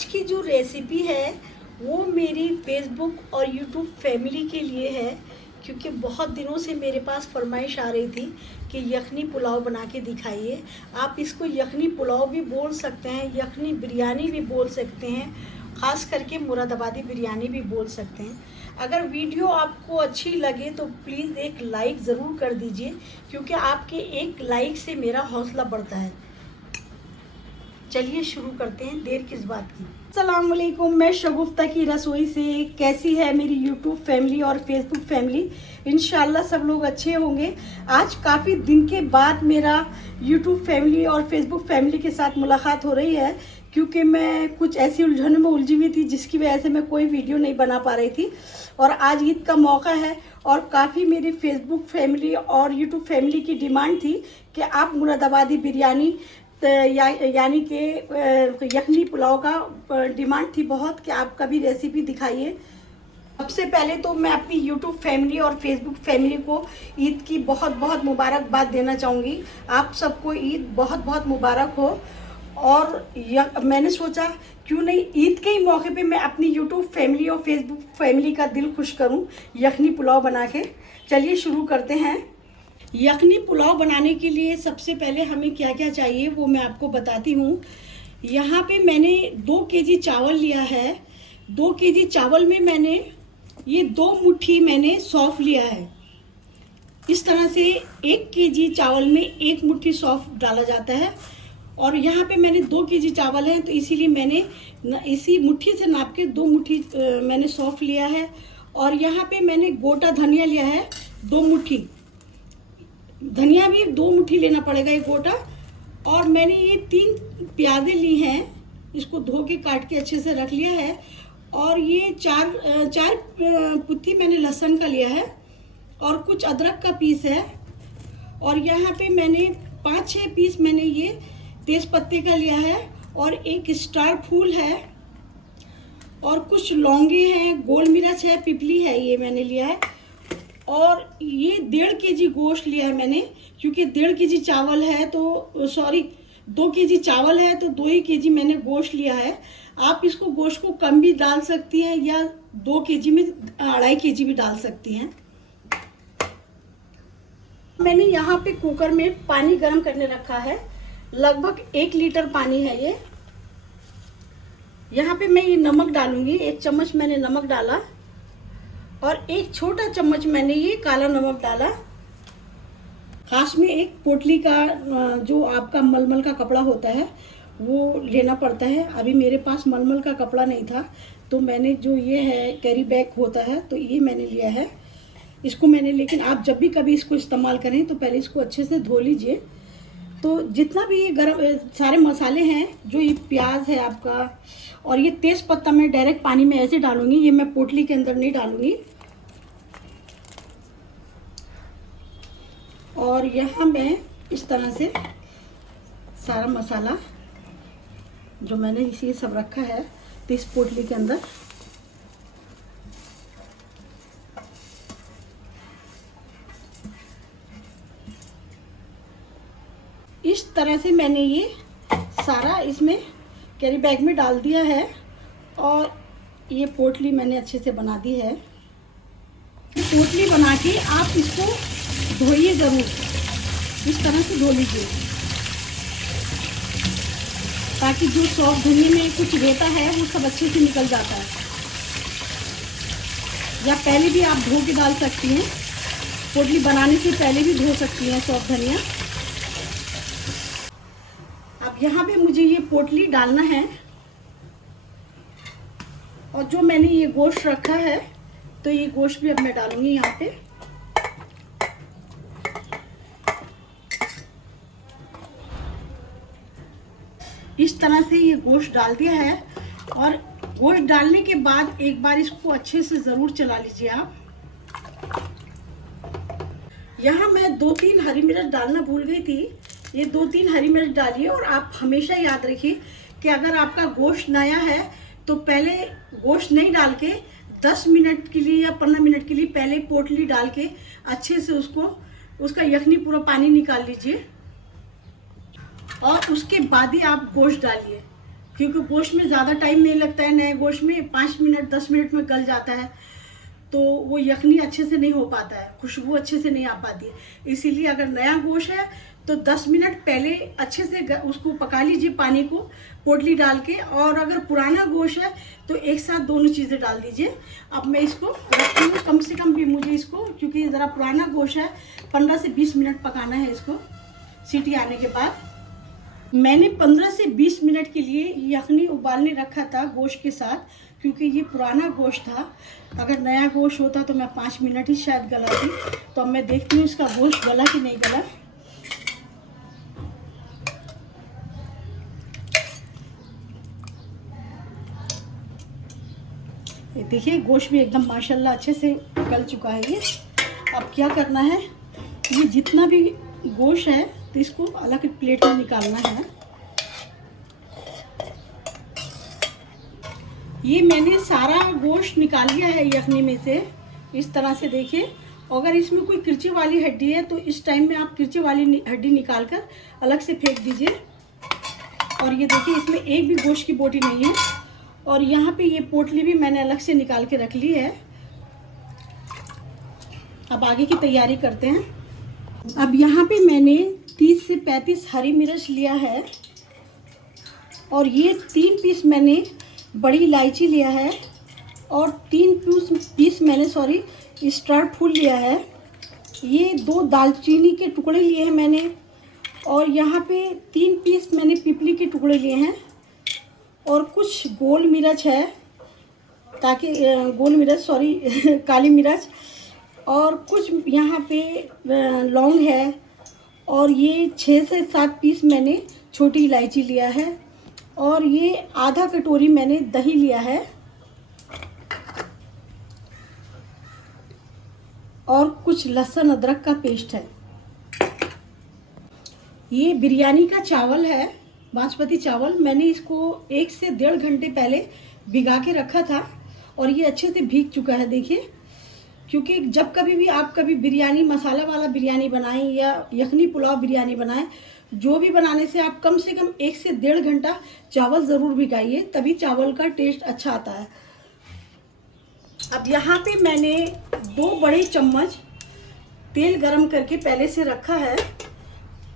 आज की जो रेसिपी है वो मेरी फेसबुक और यूट्यूब फैमिली के लिए है, क्योंकि बहुत दिनों से मेरे पास फरमाइश आ रही थी कि यखनी पुलाव बना के दिखाइए। आप इसको यखनी पुलाव भी बोल सकते हैं, यखनी बिरयानी भी बोल सकते हैं, ख़ास करके मुरादाबादी बिरयानी भी बोल सकते हैं। अगर वीडियो आपको अच्छी लगे तो प्लीज़ एक लाइक ज़रूर कर दीजिए, क्योंकि आपके एक लाइक से मेरा हौसला बढ़ता है। चलिए शुरू करते हैं, देर किस बात की। अस्सलाम वालेकुम, मैं शगुफ्ता की रसोई से। कैसी है मेरी यूट्यूब फैमिली और फेसबुक फैमिली? इंशाल्लाह सब लोग अच्छे होंगे। आज काफ़ी दिन के बाद मेरा यूट्यूब फैमिली और फेसबुक फैमिली के साथ मुलाकात हो रही है, क्योंकि मैं कुछ ऐसी उलझनों में उलझी हुई थी जिसकी वजह से मैं कोई वीडियो नहीं बना पा रही थी। और आज ईद का मौका है और काफ़ी मेरी फेसबुक फैमिली और यूट्यूब फैमिली की डिमांड थी कि आप मुरादाबादी बिरयानी यानी कि यखनी पुलाव का डिमांड थी बहुत कि आप कभी रेसिपी दिखाइए। सबसे पहले तो मैं अपनी यूट्यूब फैमिली और फेसबुक फैमिली को ईद की बहुत बहुत मुबारकबाद देना चाहूँगी। आप सबको ईद बहुत बहुत मुबारक हो। और मैंने सोचा क्यों नहीं ईद के ही मौके पे मैं अपनी यूट्यूब फैमिली और फेसबुक फैमिली का दिल खुश करूं यखनी पुलाव बना के। चलिए शुरू करते हैं। यखनी पुलाव बनाने के लिए सबसे पहले हमें क्या क्या चाहिए वो मैं आपको बताती हूँ। यहाँ पे मैंने 2 केजी चावल लिया है। 2 केजी चावल में मैंने ये 2 मुट्ठी मैंने सौंफ लिया है। इस तरह से 1 केजी चावल में 1 मुट्ठी सौंफ डाला जाता है। और यहाँ पे मैंने 2 केजी चावल है तो इसीलिए मैंने इसी मुट्ठी से नाप के 2 मुट्ठी मैंने सौंफ लिया है। और यहाँ पे मैंने गोटा धनिया लिया है 2 मुट्ठी। धनिया भी 2 मुट्ठी लेना पड़ेगा एक गोटा। और मैंने ये 3 प्याज़ें ली हैं, इसको धो के काट के अच्छे से रख लिया है। और ये चार पुत्ती मैंने लहसुन का लिया है और कुछ अदरक का पीस है। और यहाँ पे मैंने 5-6 पीस मैंने ये तेज पत्ते का लिया है और एक स्टार फूल है और कुछ लौंगी हैं, गोल मिर्च है, पिपली है, ये मैंने लिया है। और ये 1.5 केजी गोश्त लिया है मैंने, क्योंकि 1.5 केजी चावल है तो 2 केजी चावल है तो 2 ही केजी मैंने गोश्त लिया है। आप इसको गोश्त को कम भी डाल सकती हैं या 2 केजी में 2.5 केजी भी डाल सकती हैं। मैंने यहाँ पे कुकर में पानी गर्म करने रखा है, लगभग 1 लीटर पानी है ये। यहाँ पे मैं ये नमक डालूंगी। 1 चम्मच मैंने नमक डाला और 1 छोटा चम्मच मैंने ये काला नमक डाला। खास में एक पोटली का जो आपका मलमल का कपड़ा होता है वो लेना पड़ता है। अभी मेरे पास मलमल का कपड़ा नहीं था तो मैंने जो ये है कैरी बैग होता है तो ये मैंने लिया है इसको मैंने। लेकिन आप जब भी कभी इसको इस्तेमाल करें तो पहले इसको अच्छे से धो लीजिए। तो जितना भी ये गरम सारे मसाले हैं, जो ये प्याज है आपका और ये तेज़ पत्ता मैं डायरेक्ट पानी में ऐसे डालूंगी, ये मैं पोटली के अंदर नहीं डालूंगी। और यहाँ मैं इस तरह से सारा मसाला जो मैंने इसी सब रखा है तो इस पोटली के अंदर इस तरह से मैंने ये सारा इसमें कैरी बैग में डाल दिया है। और ये पोटली मैंने अच्छे से बना दी है। पोटली बना के आप इसको धोइए ज़रूर, इस तरह से धो लीजिए ताकि जो सौंफ धनिये में कुछ रहता है वो सब अच्छे से निकल जाता है। या पहले भी आप धो के डाल सकती हैं, पोटली बनाने से पहले भी धो सकती हैं सौंफ धनिया। अब यहाँ पे मुझे ये पोटली डालना है और जो मैंने ये गोश्त रखा है तो ये गोश्त भी अब मैं डालूंगी यहाँ पे। इस तरह से ये गोश्त डाल दिया है। और गोश्त डालने के बाद एक बार इसको अच्छे से ज़रूर चला लीजिए आप। यहाँ मैं 2-3 हरी मिर्च डालना भूल गई थी, ये 2-3 हरी मिर्च डालिए। और आप हमेशा याद रखिए कि अगर आपका गोश्त नया है तो पहले गोश्त नहीं डाल के 10 मिनट के लिए या 15 मिनट के लिए पहले पोटली डाल के अच्छे से उसका यखनी पूरा पानी निकाल लीजिए और उसके बाद ही आप गोश्त डालिए। क्योंकि गोश्त में ज़्यादा टाइम नहीं लगता है। नए गोश्त में 5 मिनट 10 मिनट में गल जाता है, तो वो यखनी अच्छे से नहीं हो पाता है, खुशबू अच्छे से नहीं आ पाती है। इसीलिए अगर नया गोश्त है तो 10 मिनट पहले अच्छे से उसको पका लीजिए पानी को पोटली डाल के, और अगर पुराना गोश्त है तो एक साथ दोनों चीज़ें डाल दीजिए। अब मैं इसको रखती हूँ, कम से कम भी मुझे इसको, क्योंकि ज़रा पुराना गोश्त है, 15 से 20 मिनट पकाना है इसको सीटी आने के बाद। मैंने 15 से 20 मिनट के लिए यखनी उबालने रखा था गोश्त के साथ, क्योंकि ये पुराना गोश्त था। अगर नया गोश्त होता तो मैं 5 मिनट ही शायद गलाती। तो अब मैं देखती हूँ इसका गोश्त गला कि नहीं गला। ये देखिए गोश्त भी एकदम माशाल्लाह अच्छे से गल चुका है ये। अब क्या करना है, ये जितना भी गोश्त है तो इसको अलग प्लेट में निकालना है। ये मैंने सारा गोश्त निकाल लिया है यखनी में से, इस तरह से देखिए। अगर इसमें कोई किरची वाली हड्डी है तो इस टाइम में आप किरची वाली हड्डी निकाल कर अलग से फेंक दीजिए। और ये देखिए इसमें एक भी गोश्त की बोटी नहीं है। और यहाँ पे ये पोटली भी मैंने अलग से निकाल के रख ली है। अब आगे की तैयारी करते हैं। अब यहाँ पे मैंने 30 से 35 हरी मिर्च लिया है, और ये 3 पीस मैंने बड़ी इलायची लिया है, और 3 पीस मैंने स्टार फूल लिया है। ये 2 दालचीनी के टुकड़े लिए हैं मैंने, और यहाँ पे 3 पीस मैंने पिपली के टुकड़े लिए हैं, और कुछ गोल मिर्च है, ताकि काली मिर्च, और कुछ यहाँ पे लौंग है, और ये 6 से 7 पीस मैंने छोटी इलायची लिया है, और ये आधा कटोरी मैंने दही लिया है, और कुछ लहसुन अदरक का पेस्ट है। ये बिरयानी का चावल है, बासमती चावल। मैंने इसको 1 से 1.5 घंटे पहले भिगा के रखा था, और ये अच्छे से भीग चुका है देखिए। क्योंकि जब कभी भी आप बिरयानी मसाला वाला बिरयानी बनाएं या यखनी पुलाव बिरयानी बनाएं, जो भी बनाने से आप कम से कम 1 से 1.5 घंटा चावल ज़रूर भिगाइए, तभी चावल का टेस्ट अच्छा आता है। अब यहाँ पे मैंने 2 बड़े चम्मच तेल गरम करके पहले से रखा है।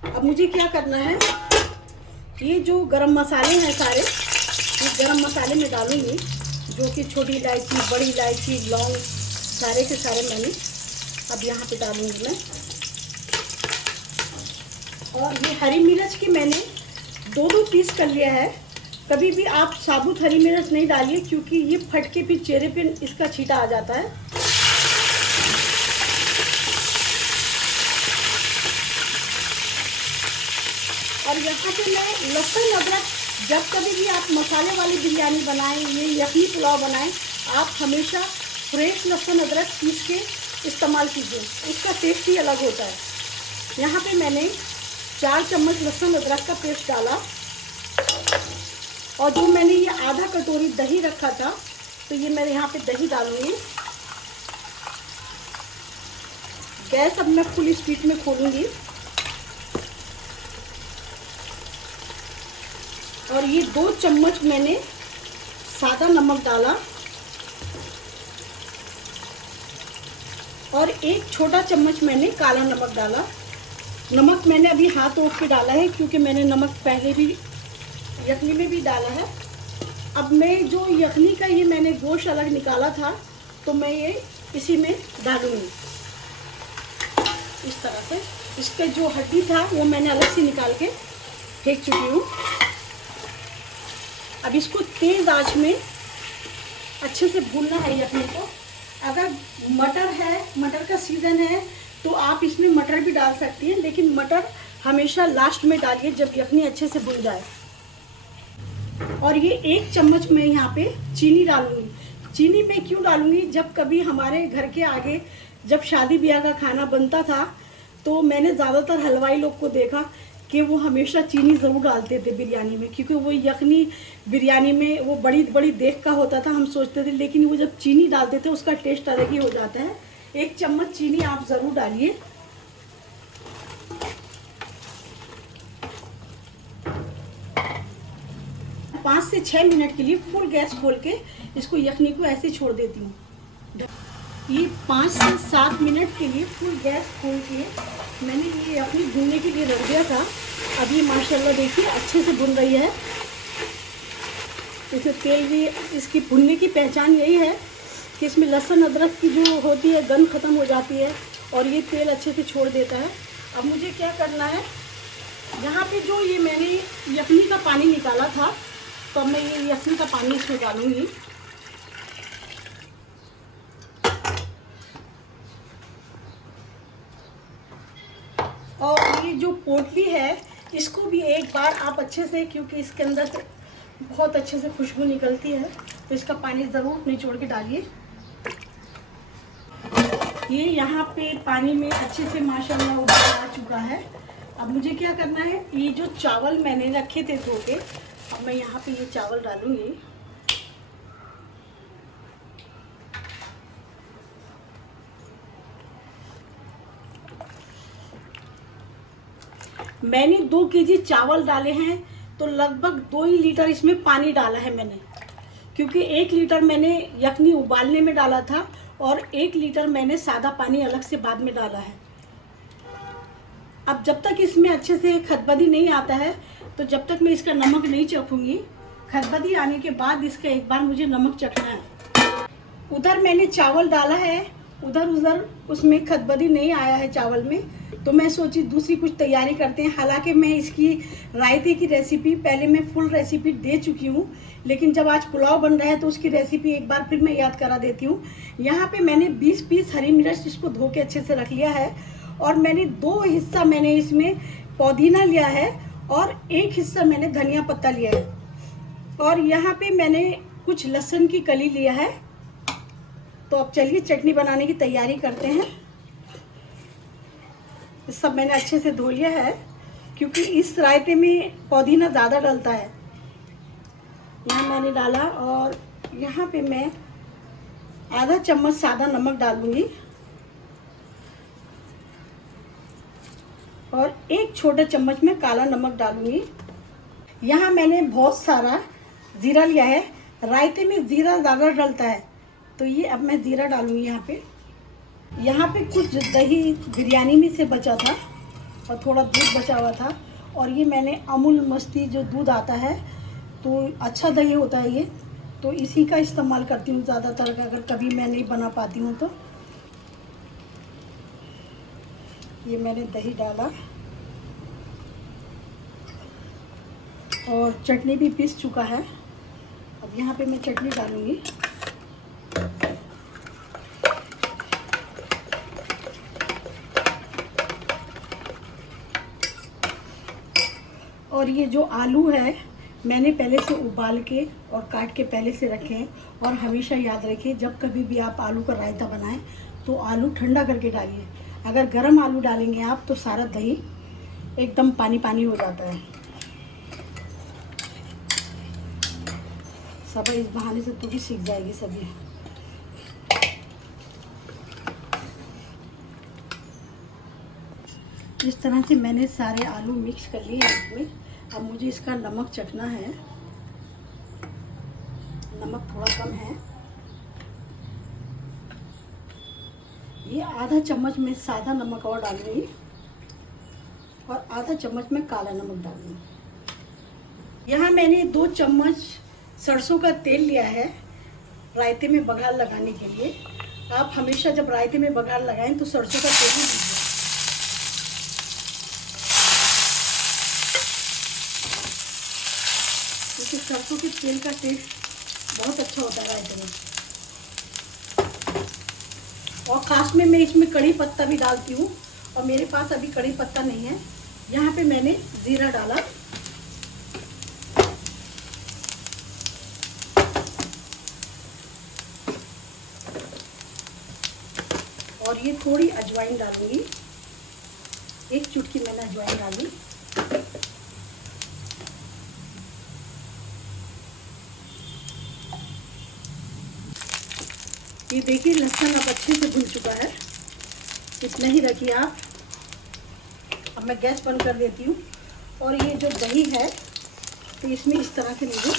अब मुझे क्या करना है, ये जो गरम मसाले हैं सारे, ये गरम मसाले में डालूंगी, जो कि छोटी इलायची, बड़ी इलायची, लौंग, सारे के सारे मैंने अब यहाँ पे डालूंगी मैं। और ये हरी मिर्च की मैंने 2 पीस कर लिया है। कभी भी आप साबुत हरी मिर्च नहीं डालिए, क्योंकि ये फट के फिर चेहरे पे इसका छींटा आ जाता है। और यहाँ पे मैं लहसुन अदरक, जब कभी भी आप मसाले वाली बिरयानी बनाएं, ये यखनी पुलाव बनाएं, आप हमेशा फ्रेश लहसुन अदरक पीस के इस्तेमाल कीजिए, उसका टेस्ट ही अलग होता है। यहाँ पे मैंने 4 चम्मच लहसुन अदरक का पेस्ट डाला, और जो मैंने ये आधा कटोरी दही रखा था, तो ये मैं यहाँ पे दही डालूंगी। गैस अब मैं फुल स्पीड में खोलूंगी, और ये 2 चम्मच मैंने सादा नमक डाला, और 1 छोटा चम्मच मैंने काला नमक डाला। नमक मैंने अभी हाथ उठ के डाला है, क्योंकि मैंने नमक पहले भी यखनी में भी डाला है। अब मैं जो यखनी का ये मैंने गोश्त अलग निकाला था, तो मैं ये इसी में डालूंगी इस तरह से। इसका जो हड्डी था वो मैंने अलग से निकाल के फेंक चुकी हूँ। अब इसको तेज़ आंच में अच्छे से भूनना है यखनी को। अगर मटर है, मटर का सीज़न है, तो आप इसमें मटर भी डाल सकती हैं, लेकिन मटर हमेशा लास्ट में डालिए जब यखनी अच्छे से भुन जाए। और ये 1 चम्मच मैं यहाँ पे चीनी डालूंगी। चीनी मैं क्यों डालूंगी, जब कभी हमारे घर के आगे जब शादी ब्याह का खाना बनता था, तो मैंने ज़्यादातर हलवाई लोग को देखा कि वो हमेशा चीनी ज़रूर डालते थे बिरयानी में, क्योंकि वो यखनी बिरयानी में वो बड़ी बड़ी देख का होता था, हम सोचते थे, लेकिन वो जब चीनी डालते थे उसका टेस्ट अलग ही हो जाता है। 1 चम्मच चीनी आप ज़रूर डालिए। 5 से 6 मिनट के लिए फुल गैस खोल के इसको यखनी को ऐसे छोड़ देती हूँ। ये 5 से 7 मिनट के लिए फुल गैस खोल के मैंने ये यखनी भूनने के लिए रख दिया था। अब ये माशाल्लाह देखिए अच्छे से भुन रही है। इसमें तेल भी, इसकी भुनने की पहचान यही है कि इसमें लहसुन अदरक की जो होती है गंध ख़त्म हो जाती है और ये तेल अच्छे से छोड़ देता है। अब मुझे क्या करना है, यहाँ पे जो ये मैंने यखनी का पानी निकाला था, तो अब मैं ये यखनी का पानी इसमें डालूँगी। और ये जो पोटली है इसको भी एक बार आप अच्छे से, क्योंकि इसके अंदर से बहुत अच्छे से खुशबू निकलती है, तो इसका पानी ज़रूर निचोड़ के डालिए। ये यहाँ पे पानी में अच्छे से माशाल्लाह उबाल आ चुका है। अब मुझे क्या करना है, ये जो चावल मैंने रखे थे धो के, अब मैं यहाँ पे ये चावल डालूँगी। मैंने 2 केजी चावल डाले हैं, तो लगभग 2 ही लीटर इसमें पानी डाला है मैंने, क्योंकि 1 लीटर मैंने यखनी उबालने में डाला था और 1 लीटर मैंने सादा पानी अलग से बाद में डाला है। अब जब तक इसमें अच्छे से खदबदी नहीं आता है, तो जब तक मैं इसका नमक नहीं चखूँगी। खदबदी आने के बाद इसका एक बार मुझे नमक चखना है। उधर मैंने चावल डाला है, उधर उसमें खदबदी नहीं आया है चावल में, तो मैं सोची दूसरी कुछ तैयारी करते हैं। हालांकि मैं इसकी रायते की रेसिपी पहले मैं फुल रेसिपी दे चुकी हूँ, लेकिन जब आज पुलाव बन रहा है तो उसकी रेसिपी एक बार फिर मैं याद करा देती हूँ। यहाँ पे मैंने 20 पीस हरी मिर्च इसको धो के अच्छे से रख लिया है, और मैंने 2 हिस्सा मैंने इसमें पुदीना लिया है और 1 हिस्सा मैंने धनिया पत्ता लिया है, और यहाँ पे मैंने कुछ लहसुन की कली लिया है। तो अब चलिए चटनी बनाने की तैयारी करते हैं। सब मैंने अच्छे से धो लिया है, क्योंकि इस रायते में पुदीना ज़्यादा डलता है। यहाँ मैंने डाला, और यहाँ पे मैं आधा चम्मच सादा नमक डालूंगी और 1 छोटा चम्मच में काला नमक डालूंगी। यहाँ मैंने बहुत सारा ज़ीरा लिया है, रायते में ज़ीरा ज़्यादा डलता है, तो ये अब मैं ज़ीरा डालूंगी यहाँ पे कुछ दही बिरयानी में से बचा था और थोड़ा दूध बचा हुआ था, और ये मैंने अमूल मस्ती जो दूध आता है, तो अच्छा दही होता है ये, तो इसी का इस्तेमाल करती हूँ ज़्यादातर, अगर कभी मैं नहीं बना पाती हूँ तो। ये मैंने दही डाला और चटनी भी पीस चुका है। अब यहाँ पे मैं चटनी डालूँगी। और ये जो आलू है मैंने पहले से उबाल के और काट के पहले से रखे हैं। और हमेशा याद रखिए, जब कभी भी आप आलू का रायता बनाएं तो आलू ठंडा करके डालिए। अगर गर्म आलू डालेंगे आप तो सारा दही एकदम पानी पानी हो जाता है। सब इस बहाने से तू भी सीख जाएगी सभी। इस तरह से मैंने सारे आलू मिक्स कर लिए इसमें। अब मुझे इसका नमक चखना है, नमक थोड़ा कम है। ये आधा चम्मच में सादा नमक और डालूंगी और आधा चम्मच में काला नमक डालूंगी। यहाँ मैंने 2 चम्मच सरसों का तेल लिया है रायते में बघार लगाने के लिए। आप हमेशा जब रायते में बघार लगाएं तो सरसों का तेल ही दीजिए। क्योंकि सरसों के तेल का टेस्ट बहुत अच्छा होता है रायते में। और खास में मैं इसमें कड़ी पत्ता भी डालती हूँ, और मेरे पास अभी कड़ी पत्ता नहीं है। यहाँ पे मैंने जीरा डाला, और ये थोड़ी अजवाइन डालूंगी, 1 चुटकी मैंने अजवाइन डाली। ये देखिए लहसुन अब अच्छे से भुन चुका है, इतना ही रखिए आप। अब मैं गैस बंद कर देती हूँ। और ये जो दही है तो इसमें इस तरह से मुझे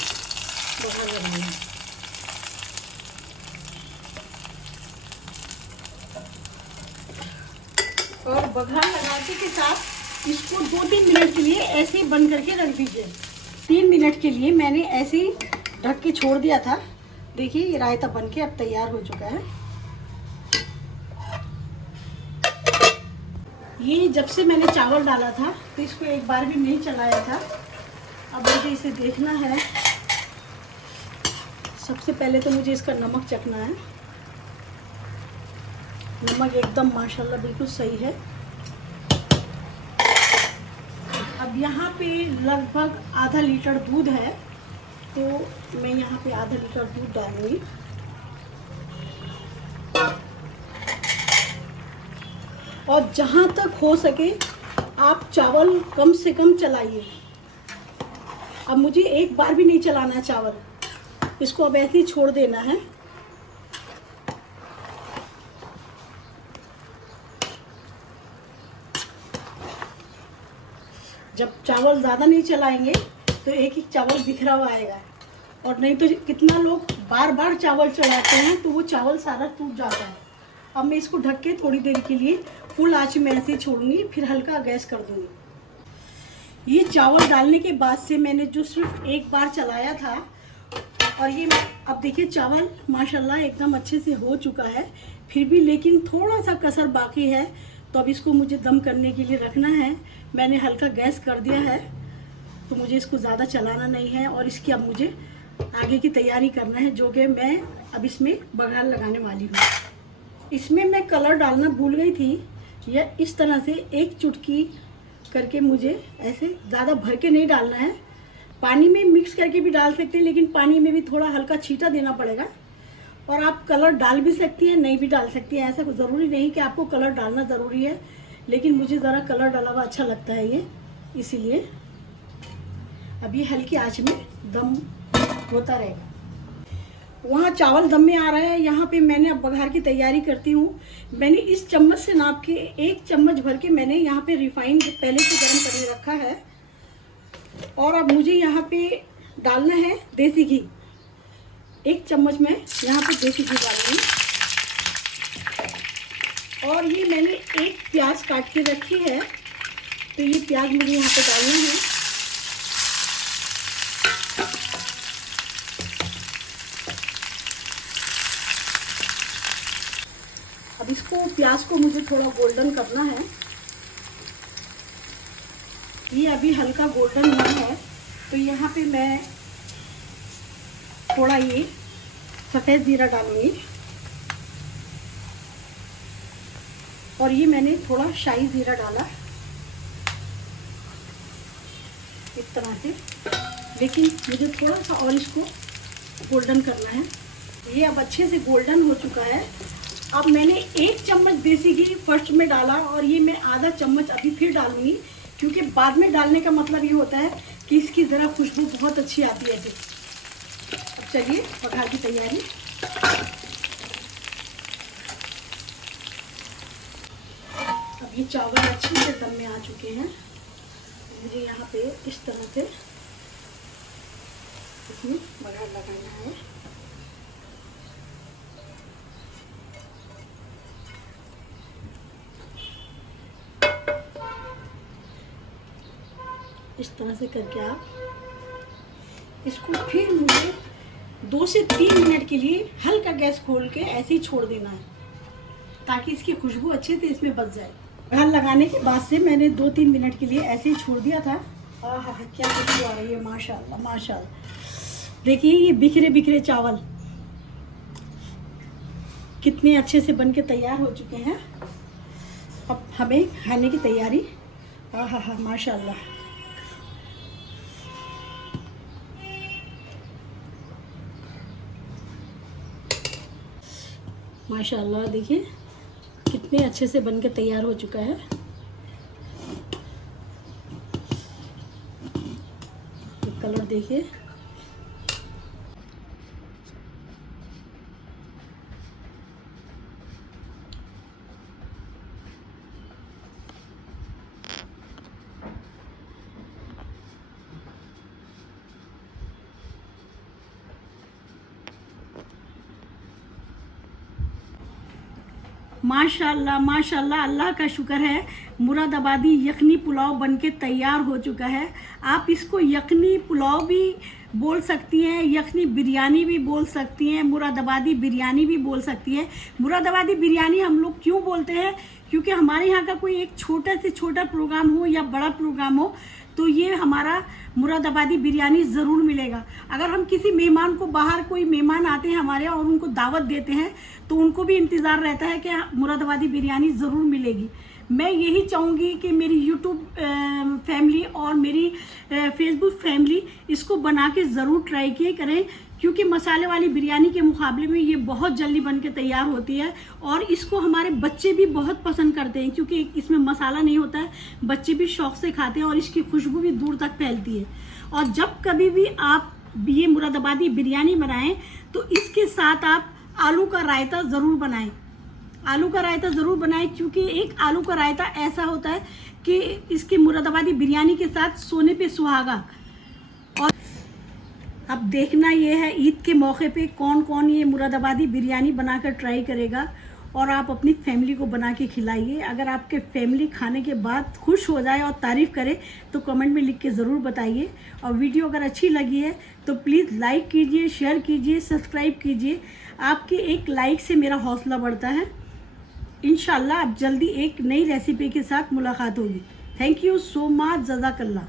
बघार लगाना है। और बघार लगाने के साथ इसको 2-3 मिनट के लिए ऐसे ही बंद करके रख दीजिए। 3 मिनट के लिए मैंने ऐसे ही ढक के छोड़ दिया था। देखिए ये रायता बन के अब तैयार हो चुका है। ये जब से मैंने चावल डाला था तो इसको एक बार भी नहीं चलाया था। अब मुझे इसे देखना है। सबसे पहले तो मुझे इसका नमक चखना है। नमक एकदम माशाल्लाह बिल्कुल सही है। अब यहाँ पे लगभग आधा लीटर दूध है, तो मैं यहाँ पे आधा लीटर दूध डालूंगी। और जहाँ तक हो सके आप चावल कम से कम चलाइए। अब मुझे एक बार भी नहीं चलाना है चावल, इसको अब ऐसे ही छोड़ देना है। जब चावल ज़्यादा नहीं चलाएंगे तो एक एक चावल बिखरा हुआ आएगा, और नहीं तो कितना लोग बार बार चावल चलाते हैं तो वो चावल सारा टूट जाता है। अब मैं इसको ढक के थोड़ी देर के लिए फुल आंच में ऐसे छोड़ूंगी, फिर हल्का गैस कर दूंगी। ये चावल डालने के बाद से मैंने जो सिर्फ एक बार चलाया था, और ये अब देखिए चावल माशाल्लाह एकदम अच्छे से हो चुका है। फिर भी लेकिन थोड़ा सा कसर बाकी है, तो अब इसको मुझे दम करने के लिए रखना है। मैंने हल्का गैस कर दिया है, तो मुझे इसको ज़्यादा चलाना नहीं है। और इसकी अब मुझे आगे की तैयारी करना है, जो कि मैं अब इसमें बघार लगाने वाली हूँ। इसमें मैं कलर डालना भूल गई थी। यह इस तरह से एक चुटकी करके मुझे ऐसे ज़्यादा भर के नहीं डालना है। पानी में मिक्स करके भी डाल सकते हैं, लेकिन पानी में भी थोड़ा हल्का छींटा देना पड़ेगा। और आप कलर डाल भी सकती हैं, नहीं भी डाल सकती हैं। ऐसा ज़रूरी नहीं कि आपको कलर डालना ज़रूरी है, लेकिन मुझे ज़रा कलर डाला हुआ अच्छा लगता है ये, इसीलिए। अब ये हल्की आंच में दम होता रहेगा। वहाँ चावल दम में आ रहा है, यहाँ पे मैंने अब बघार की तैयारी करती हूँ। मैंने इस चम्मच से नाप के 1 चम्मच भर के मैंने यहाँ पे रिफाइंड पहले से गर्म करके रखा है। और अब मुझे यहाँ पे डालना है देसी घी। 1 चम्मच में यहाँ पे देसी घी डालूंगी। और ये मैंने 1 प्याज काट के रखी है, तो ये प्याज मुझे यहाँ पे डालना है। अब इसको प्याज को मुझे थोड़ा गोल्डन करना है। ये अभी हल्का गोल्डन हुआ है, तो यहाँ पे मैं थोड़ा ये सफ़ेद जीरा डालूंगी। और ये मैंने थोड़ा शाही जीरा डाला इस तरह से, लेकिन मुझे थोड़ा सा और इसको गोल्डन करना है। ये अब अच्छे से गोल्डन हो चुका है। अब मैंने 1 चम्मच देसी घी फर्स्ट में डाला, और ये मैं आधा चम्मच अभी फिर डालूंगी, क्योंकि बाद में डालने का मतलब ये होता है कि इसकी ज़रा खुशबू बहुत अच्छी आती है। अब चलिए बघार की तैयारी। अब ये चावल अच्छे से दम में आ चुके हैं। मुझे यहाँ पे इस तरह से इसमें बघार लगाना है। इस तरह से करके आप इसको फिर मुझे 2 से 3 मिनट के लिए हल्का गैस खोल के ऐसे ही छोड़ देना है, ताकि इसकी खुशबू अच्छे से इसमें बच जाए। बघार लगाने के बाद से मैंने 2-3 मिनट के लिए ऐसे ही छोड़ दिया था। आहा क्या खुशबू आ रही है, माशाल्लाह माशाल्लाह। देखिए ये बिखरे बिखरे चावल कितने अच्छे से बन के तैयार हो चुके हैं। अब हमें खाने की तैयारी। आहा माशाल्लाह। माशाल्लाह देखिए कितने अच्छे से बन के तैयार हो चुका है। कलर देखिए। माशाल्लाह माशाल्लाह, अल्लाह का शुक्र है, मुरादाबादी यखनी पुलाव बनके तैयार हो चुका है। आप इसको यखनी पुलाव भी बोल सकती हैं, यखनी बिरयानी भी बोल सकती हैं, मुरादाबादी बिरयानी भी बोल सकती हैं। मुरादाबादी बिरयानी हम लोग क्यों बोलते हैं, क्योंकि हमारे यहाँ का कोई एक छोटा से छोटा प्रोग्राम हो या बड़ा प्रोग्राम हो तो ये हमारा मुरादाबादी बिरयानी ज़रूर मिलेगा। अगर हम किसी मेहमान को, बाहर कोई मेहमान आते हैं हमारे यहाँ और उनको दावत देते हैं तो उनको भी इंतज़ार रहता है कि मुरादाबादी बिरयानी ज़रूर मिलेगी। मैं यही चाहूँगी कि मेरी यूट्यूब फैमिली और मेरी फेसबुक फैमिली इसको बना के ज़रूर ट्राई किए करें, क्योंकि मसाले वाली बिरयानी के मुकाबले में ये बहुत जल्दी बन के तैयार होती है और इसको हमारे बच्चे भी बहुत पसंद करते हैं, क्योंकि इसमें मसाला नहीं होता है, बच्चे भी शौक़ से खाते हैं और इसकी खुशबू भी दूर तक फैलती है। और जब कभी भी आप ये मुरादाबादी बिरयानी बनाएं तो इसके साथ आप आलू का रायता ज़रूर बनाएं। आलू का रायता ज़रूर बनाएं, क्योंकि एक आलू का रायता ऐसा होता है कि इसकी मुरादाबादी बिरयानी के साथ सोने पे सुहागा। और अब देखना ये है ईद के मौके पे कौन कौन ये मुरादाबादी बिरयानी बनाकर ट्राई करेगा और आप अपनी फैमिली को बना के खिलाइए। अगर आपके फैमिली खाने के बाद खुश हो जाए और तारीफ़ करे तो कमेंट में लिख के ज़रूर बताइए। और वीडियो अगर अच्छी लगी है तो प्लीज़ लाइक कीजिए, शेयर कीजिए, सब्सक्राइब कीजिए। आपके एक लाइक से मेरा हौसला बढ़ता है। इंशाल्लाह अब जल्दी एक नई रेसिपी के साथ मुलाकात होगी। थैंक यू सो मच, जज़ाकल्लाह।